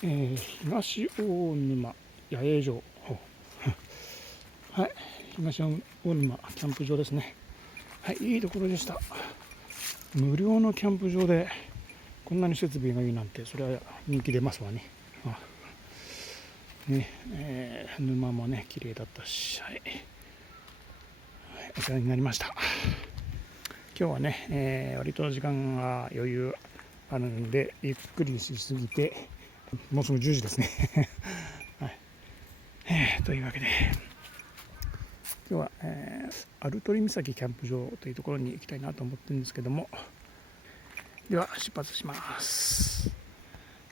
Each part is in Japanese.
東大沼野営場はい、東大沼キャンプ場ですね。はい、いいところでした。無料のキャンプ場でこんなに設備がいいなんて、それは人気出ますわね。沼もね綺麗だったし、はい、お世話になりました。今日はね、割と時間が余裕あるんでゆっくりしすぎてもうすぐ10時ですね、はい、というわけで今日は、アルトリ岬キャンプ場というところに行きたいなと思ってるんですけども、では出発します。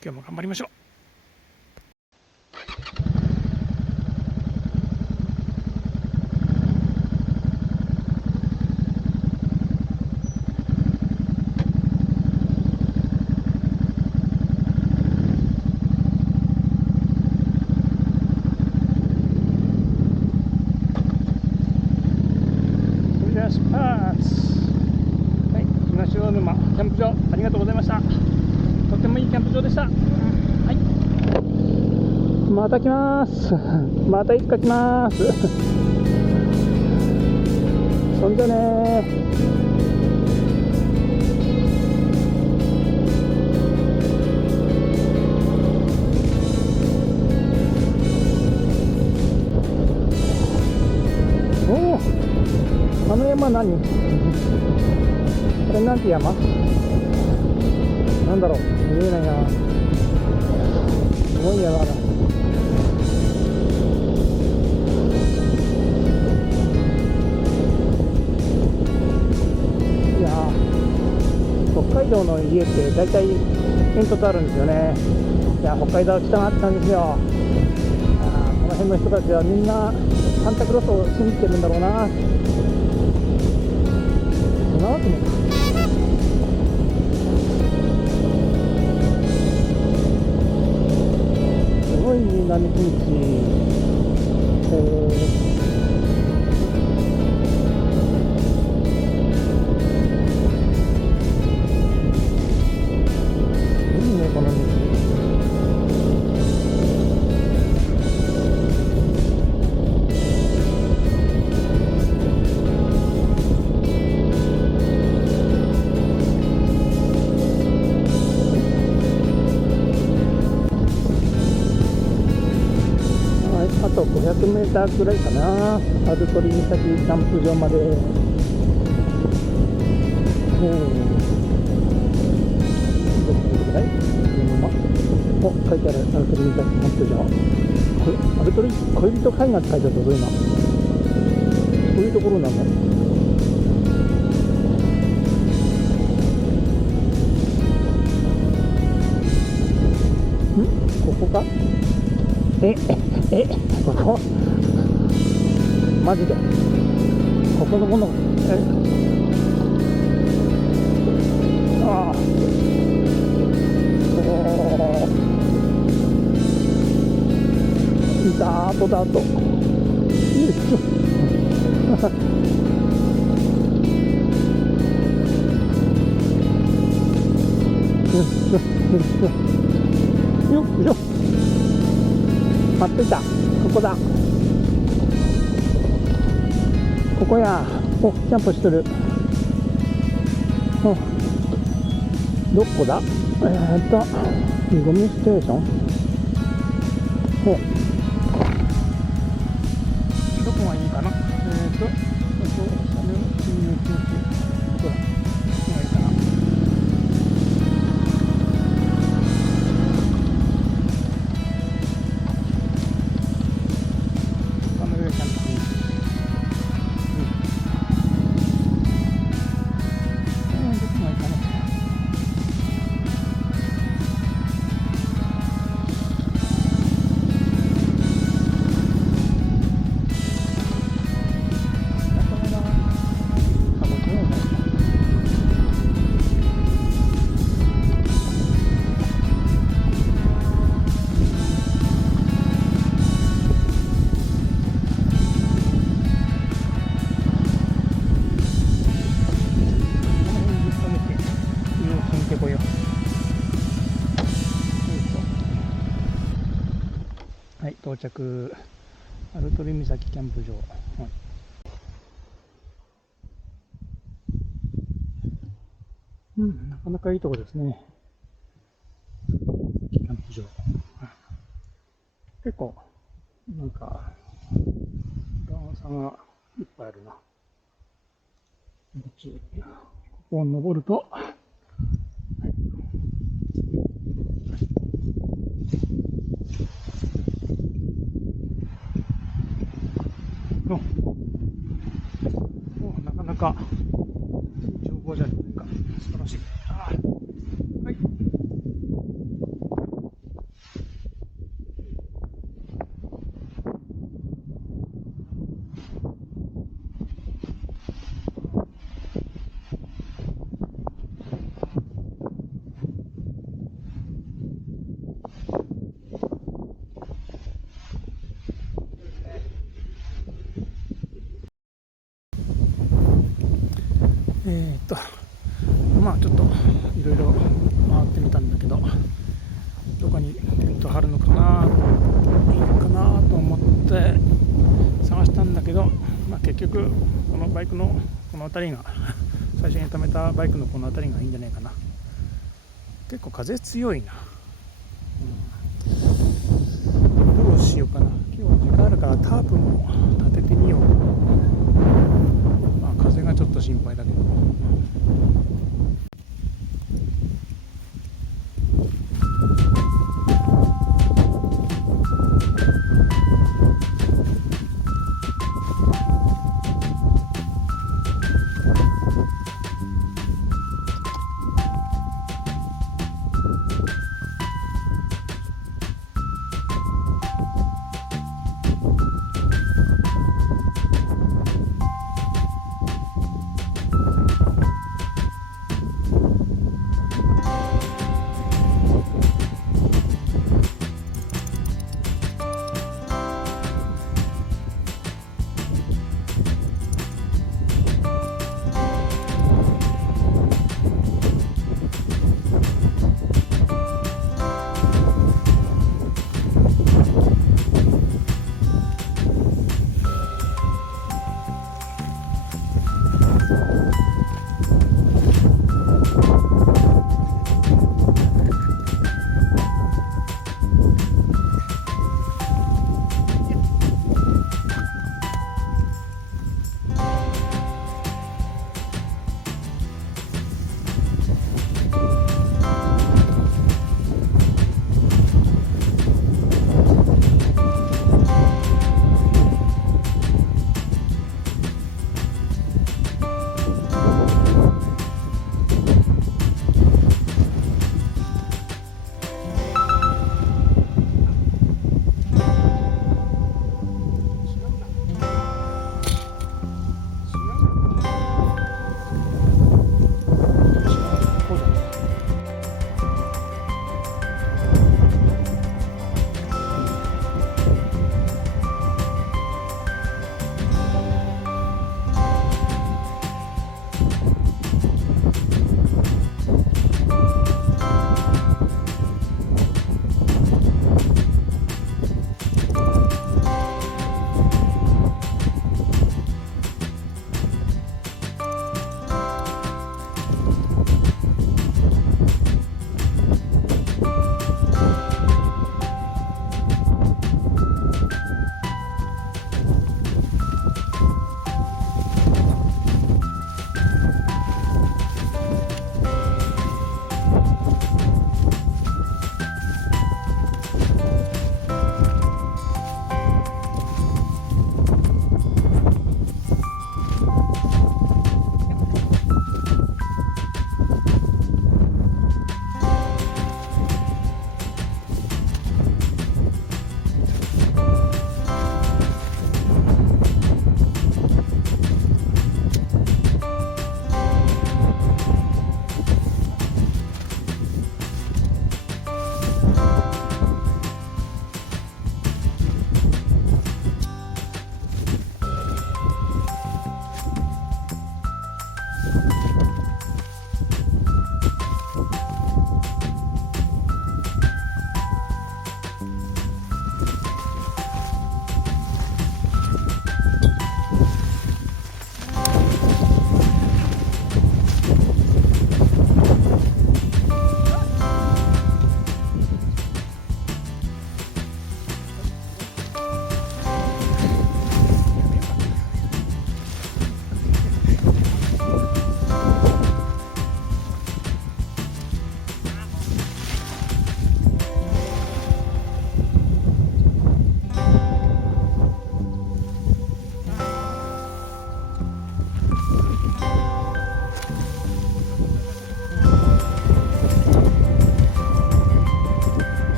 今日も頑張りましょう。出発。はい、東大沼キャンプ場ありがとうございました。とてもいいキャンプ場でした。はい、また来ます。またいつか来ます。そんじゃね。おお、あの山何？これなんて山？なんだろう、見えないな。すごい山だ。いやー、北海道の家って大体煙突あるんですよね。いや、北海道来たなって感じですよ。この辺の人たちはみんなサンタクロースを信じてるんだろうな。そんなわけねえか。すごい並木道。いいねこの道。あと500メーターくらいかな、アルトリ岬キャンプ場まで。どこぐらい？お、書いてある、アルトリ岬キャンプ場。これ、アルトリ恋人海岸って書いてあるぞ、今。こういうところなの？ここか？ここマジでここのもの、ダートダートいいですよよっよっ、待っていた、ここだ、ここや。お、キャンプしてる。どこだ？ゴミステーション。どこがいいかな。どこがいいかな。到着、アルトリ岬キャンプ場。はい、なかなかいいとこですね。キャンプ場。結構、なんか、段差がいっぱいあるな。ここを登ると、なかなかいい情報じゃないか。素晴らしい。はい。まあちょっといろいろ回ってみたんだけど、どこにテント張るのかな、いいのかなと思って探したんだけど、まあ、結局このバイクのこの辺りが最初に止めたバイクのこの辺りがいいんじゃないかな。結構風強いな、どうしようかな。今日は時間あるからタープも立ててみよう。まあ風がちょっと心配だけど、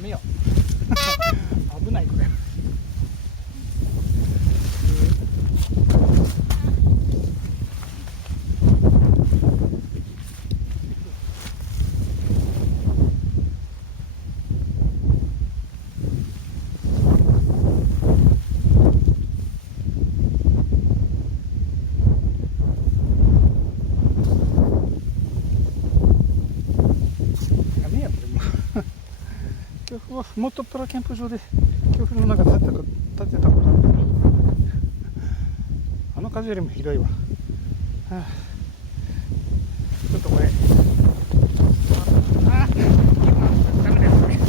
やめよう危ないこれ。もっとプラキャンプ場で強風の中立ってたことある。あの風よりもひどいわ。はあ、ちょっとこれ今ダメだよこれ。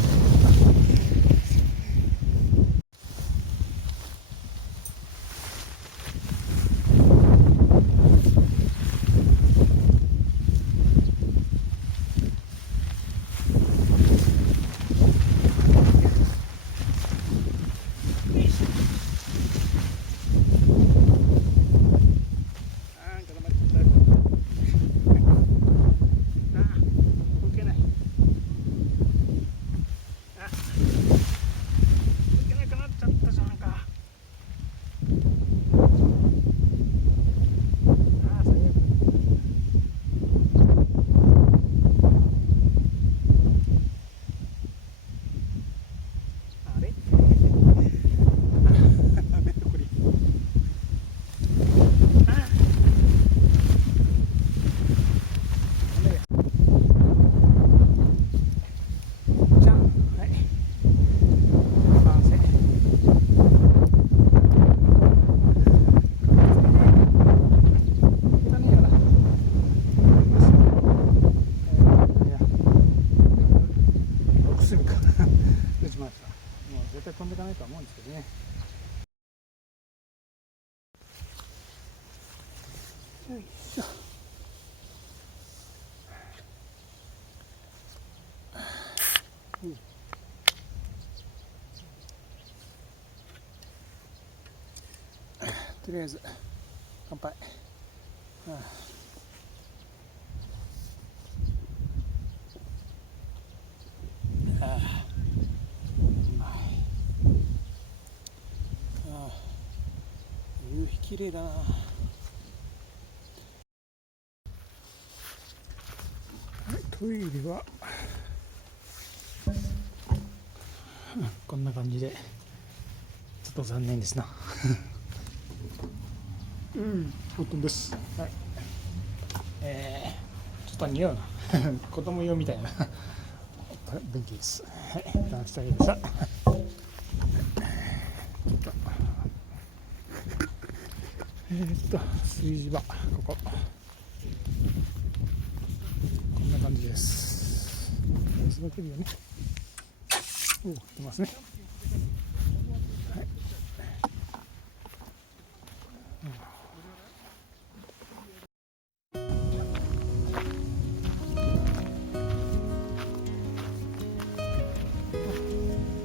絶対飛んでいかないとは思うんですけどね。よいしょ。とりあえず乾杯。夕日綺麗だな。はい、トイレはこんな感じでちょっと残念ですな。布団です。はい。ちょっと匂うな。子供用みたいな電気です。はい、男子トイレでした。炊事場、こんな感じです。水が来るよね。出ますね。はい。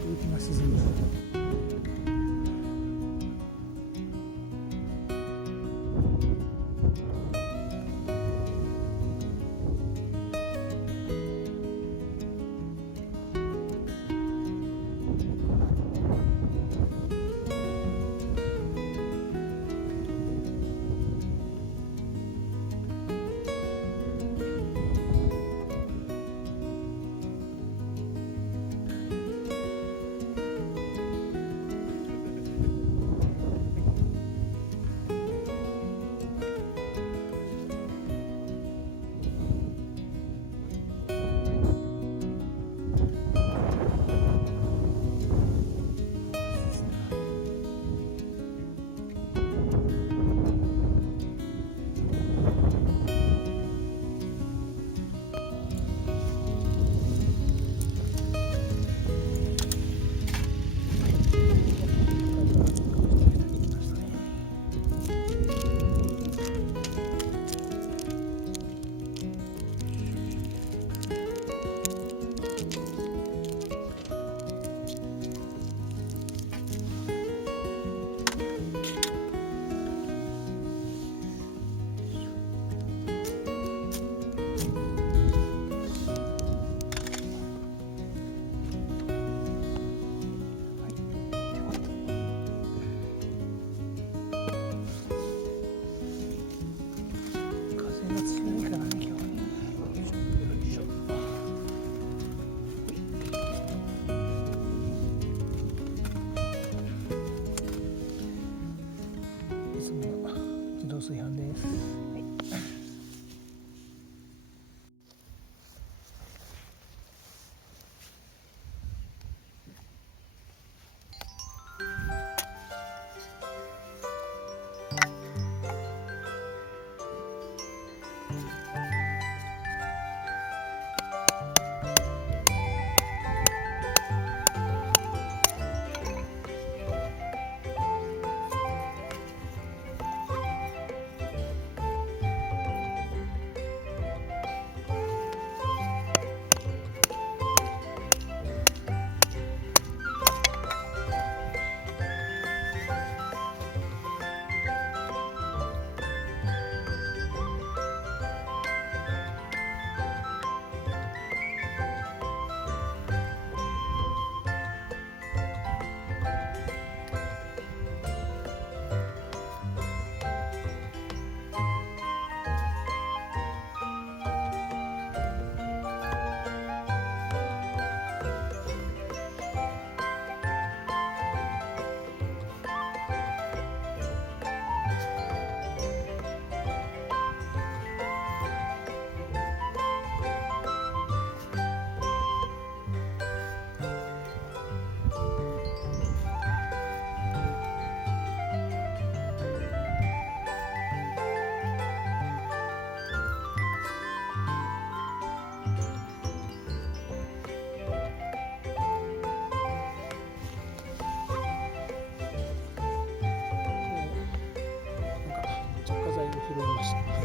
夕日が沈む。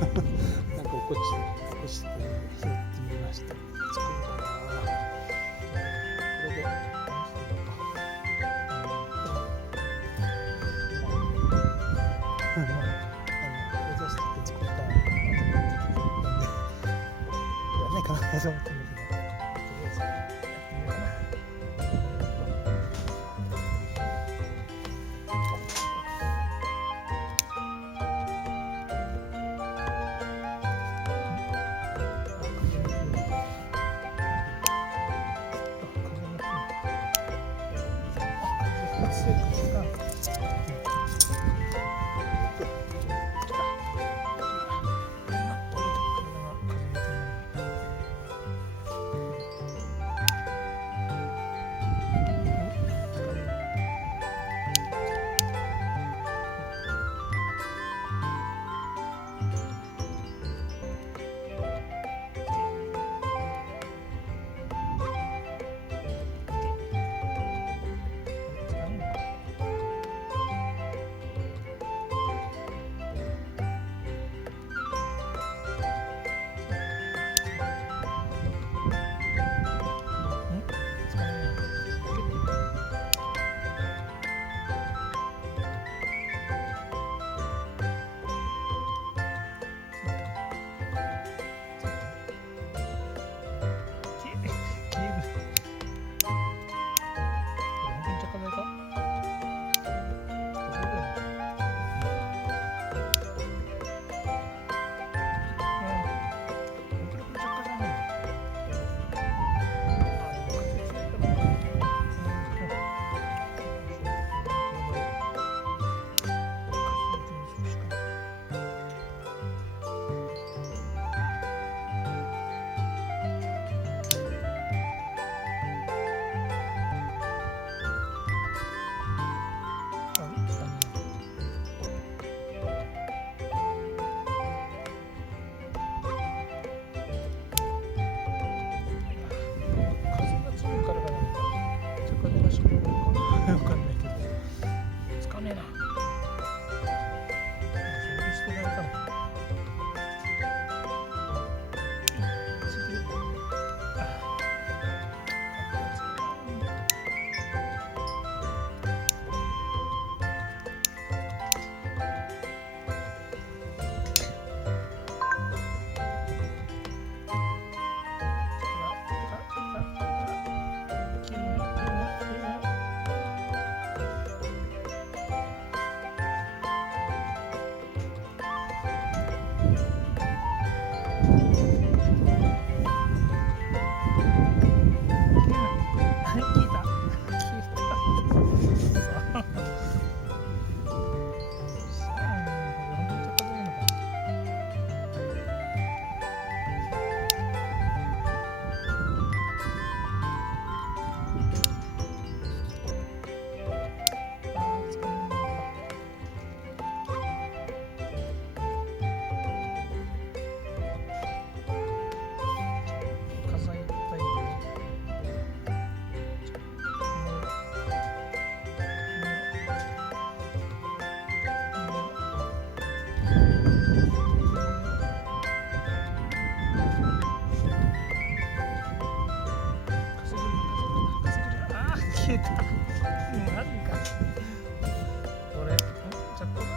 なんか起こしてやってみました。作るかな。これで目指して作った後なんで、必ず思ってるんだけど、とりあえずやってみようかな。わかんないけど、つかねえな。それに捨てられたの。消えた。マジか。これ、チャットがダ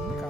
メか。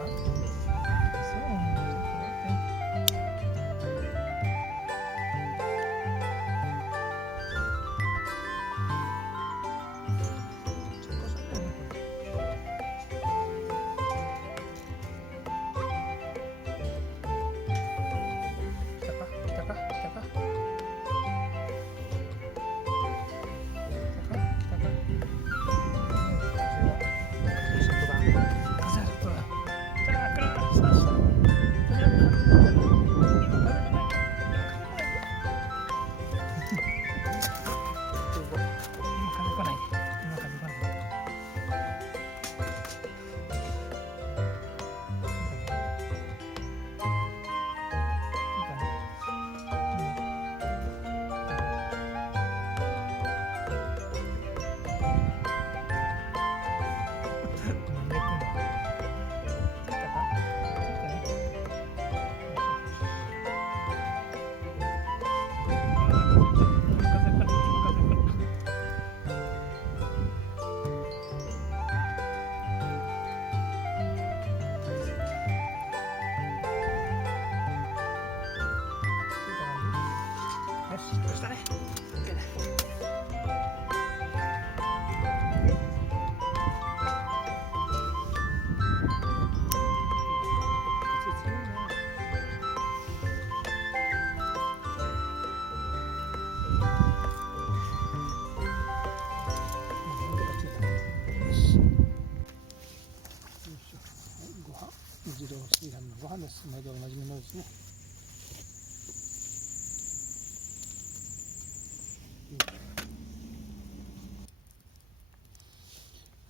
飯です。毎度おなじみのですね。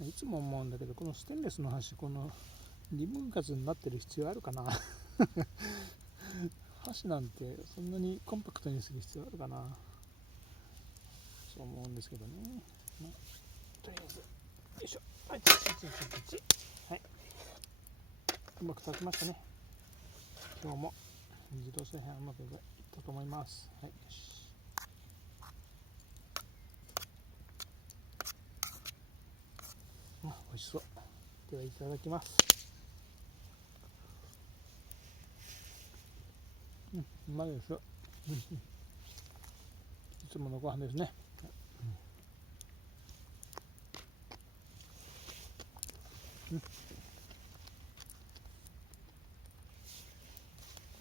いつも思うんだけど、このステンレスの箸、この2分割になってる必要あるかな箸なんてそんなにコンパクトにする必要あるかな、そう思うんですけどね。まあ、とりあえずよいしょ、はい、はい、うまく炊きましたね。今日も自動炊飯うまくいったと思います。はい、よし。美味しそう。ではいただきます。うまいですよ。いつものご飯ですね。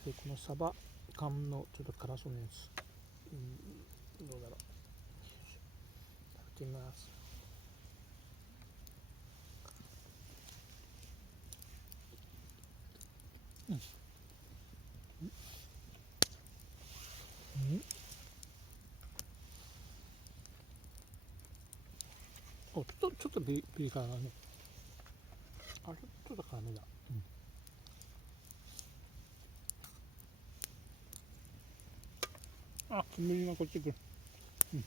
でこのサバ缶のちょっと辛そうなやつ、どうだろう。食べてみます。ちょっとピリ辛だね。あれちょっと辛めだ。あ、煙がこっち来る。じ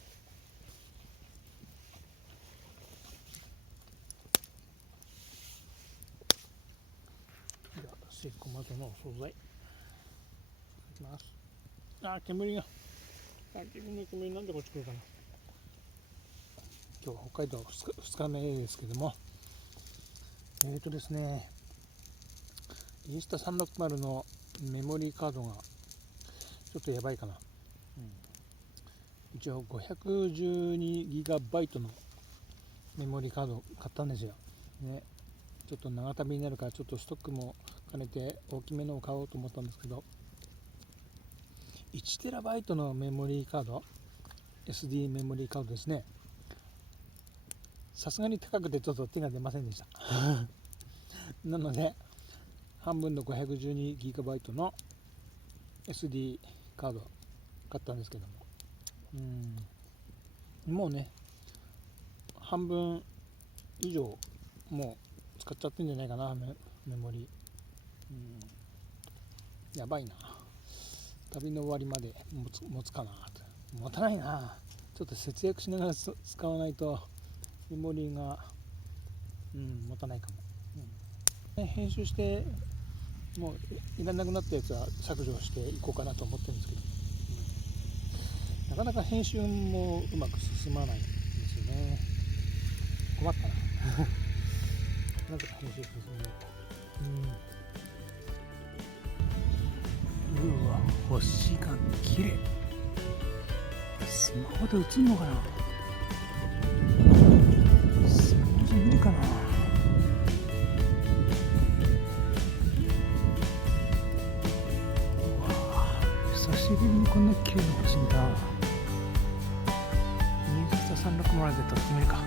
ゃあセコマトのお惣菜いきます。煙が煙なんでこっち来るかな。今日は北海道2日目ですけども、ですね、インスタ360のメモリーカードがちょっとやばいかな。一応 512GB のメモリーカード買ったんですよ、ね、ちょっと長旅になるからちょっとストックも兼ねて大きめのを買おうと思ったんですけど、 1TB のメモリーカード SD メモリーカードですね。さすがに高くてちょっと手が出ませんでしたなので半分の 512GB の SD カード買ったんですけども、もうね半分以上もう使っちゃってんじゃないかな、メモリー。やばいな。旅の終わりまで持つかな。持たないな。ちょっと節約しながら使わないとメモリーが、持たないかも。編集してもういらなくなったやつは削除していこうかなと思ってるんですけど、なかなか編集もうまく進まないんですよね。困ったななぜか編集進んで、うわ、星が綺麗。スマホで映んのかな。スマホじゃ無理かな。うわ、久しぶりにこんな綺麗な星見た。インスタ360で撮ってみるか。